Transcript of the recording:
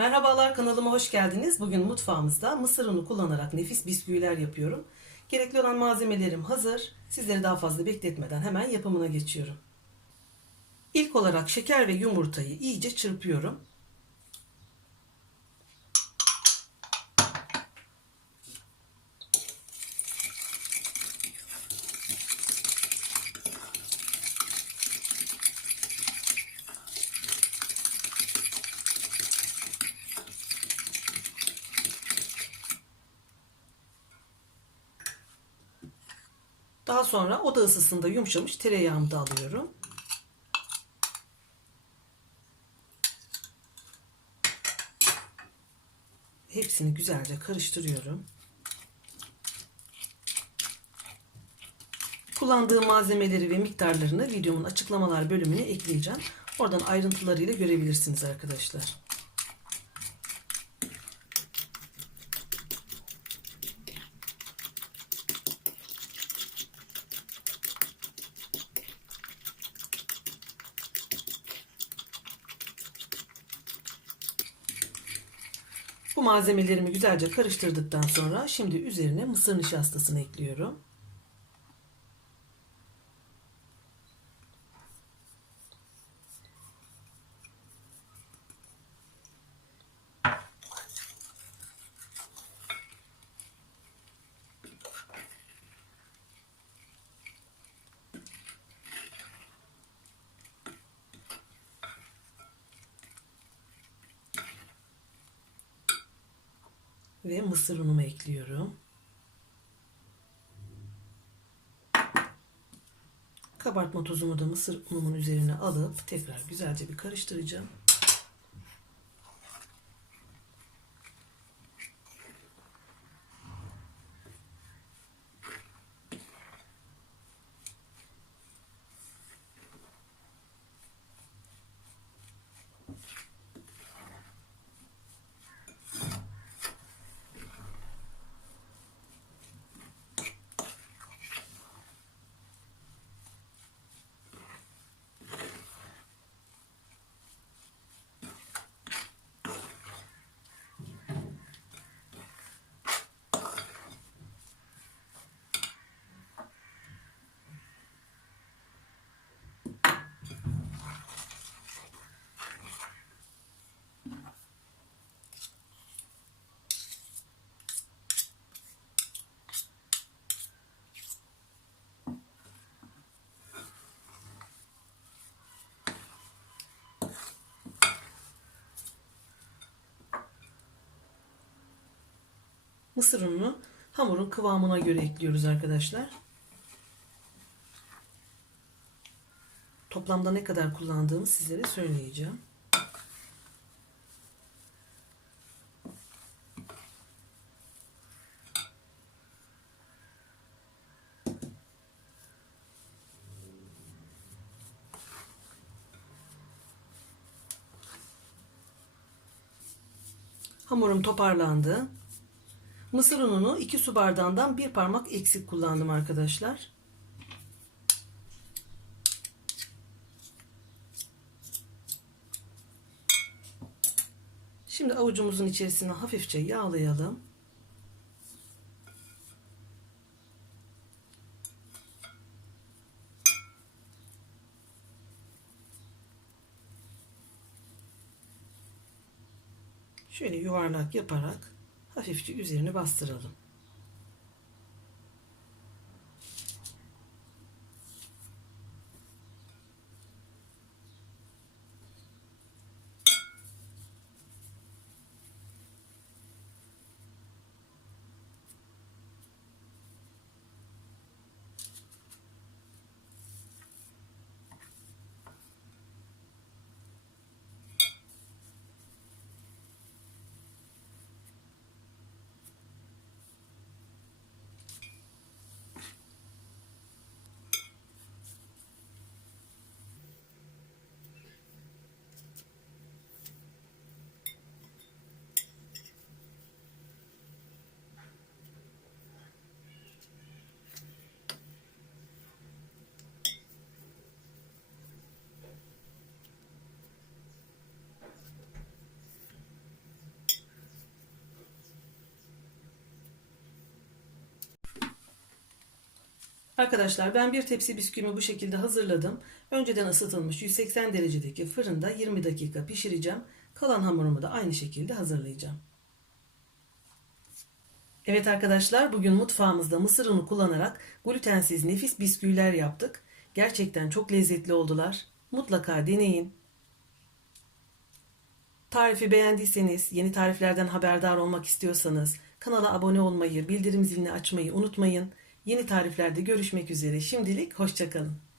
Merhabalar kanalıma hoş geldiniz. Bugün mutfağımızda mısır unu kullanarak nefis bisküviler yapıyorum. Gerekli olan malzemelerim hazır. Sizleri daha fazla bekletmeden hemen yapımına geçiyorum. İlk olarak şeker ve yumurtayı iyice çırpıyorum. Daha sonra oda ısısında yumuşamış tereyağımı da alıyorum. Hepsini güzelce karıştırıyorum. Kullandığım malzemeleri ve miktarlarını videomun açıklamalar bölümüne ekleyeceğim. Oradan ayrıntılarıyla görebilirsiniz arkadaşlar. Bu malzemelerimi güzelce karıştırdıktan sonra şimdi üzerine mısır nişastasını ekliyorum. Ve mısır unumu ekliyorum. Kabartma tozumu da mısır unumun üzerine alıp tekrar güzelce bir karıştıracağım. Mısır ununu hamurun kıvamına göre ekliyoruz arkadaşlar. Toplamda ne kadar kullandığımı sizlere söyleyeceğim. Hamurum toparlandı. Mısır ununu 2 su bardağından bir parmak eksik kullandım arkadaşlar. Şimdi avucumuzun içerisine hafifçe yağlayalım. Şöyle yuvarlak yaparak hafifçe üzerini bastıralım. Arkadaşlar ben bir tepsi bisküvimi bu şekilde hazırladım. Önceden ısıtılmış 180 derecedeki fırında 20 dakika pişireceğim. Kalan hamurumu da aynı şekilde hazırlayacağım. Evet arkadaşlar bugün mutfağımızda mısır unu kullanarak glutensiz nefis bisküviler yaptık. Gerçekten çok lezzetli oldular. Mutlaka deneyin. Tarifi beğendiyseniz, yeni tariflerden haberdar olmak istiyorsanız kanala abone olmayı, bildirim zilini açmayı unutmayın. Yeni tariflerde görüşmek üzere. Şimdilik hoşçakalın.